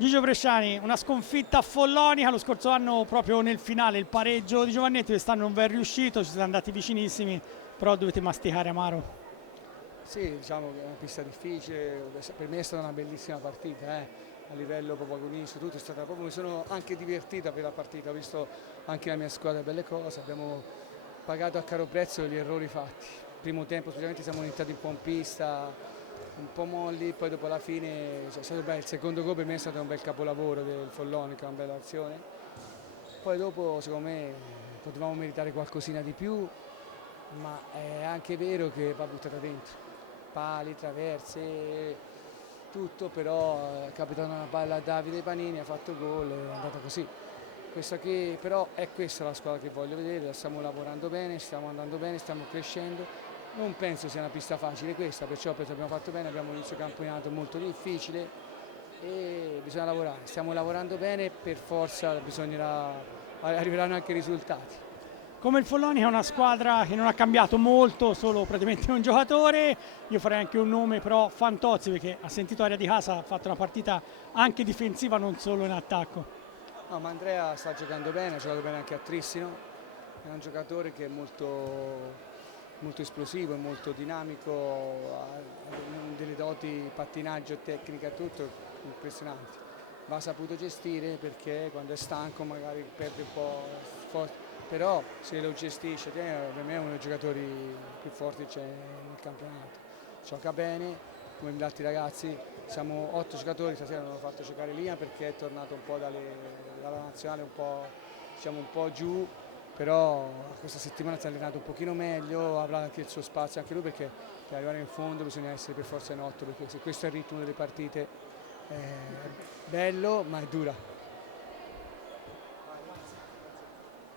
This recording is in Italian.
Gigio Bresciani, una sconfitta follonica lo scorso anno proprio nel finale, il pareggio di Giovannetti, quest'anno non vi è riuscito, ci siete andati vicinissimi, però dovete masticare amaro. Sì, diciamo che è una pista difficile, per me è stata una bellissima partita, a livello proprio agonistico, tutto è stata proprio, mi sono anche divertita per la partita, ho visto anche la mia squadra belle cose, abbiamo pagato a caro prezzo gli errori fatti. Il primo tempo specialmente siamo iniziati un po' in pista, un po' molli, poi dopo alla fine cioè, è stato bello. Il secondo gol per me è stato un bel capolavoro del Follonica, una bella azione. Poi dopo secondo me potevamo meritare qualcosina di più, ma è anche vero che va buttata dentro. Pali, traverse, tutto, però è capitata una palla a Davide Panini, ha fatto gol, è andata così. Però è questa la squadra che voglio vedere, la stiamo lavorando bene, stiamo andando bene, stiamo crescendo. Non penso sia una pista facile questa, perciò penso abbiamo fatto bene, abbiamo inizio campionato molto difficile e bisogna lavorare. Stiamo lavorando bene, per forza arriveranno anche i risultati. Come il Follonica è una squadra che non ha cambiato molto, solo praticamente un giocatore, io farei anche un nome però Fantozzi perché ha sentito aria di casa, ha fatto una partita anche difensiva, non solo in attacco. No, ma Andrea sta giocando bene, ha giocato bene anche a Trissino, è un giocatore che è molto esplosivo, è molto dinamico, ha delle doti, pattinaggio, tecnica, tutto impressionanti. Va saputo gestire perché quando è stanco magari perde un po' forza, però se lo gestisce, per me è uno dei giocatori più forti che c'è nel campionato. Gioca bene, come gli altri ragazzi, siamo 8 giocatori, stasera non ho fatto giocare Liam perché è tornato un po' dalla nazionale, diciamo un po' giù, però questa settimana si è allenato un pochino meglio, avrà anche il suo spazio anche lui perché per arrivare in fondo bisogna essere per forza in 8 perché se questo è il ritmo delle partite è bello ma è dura.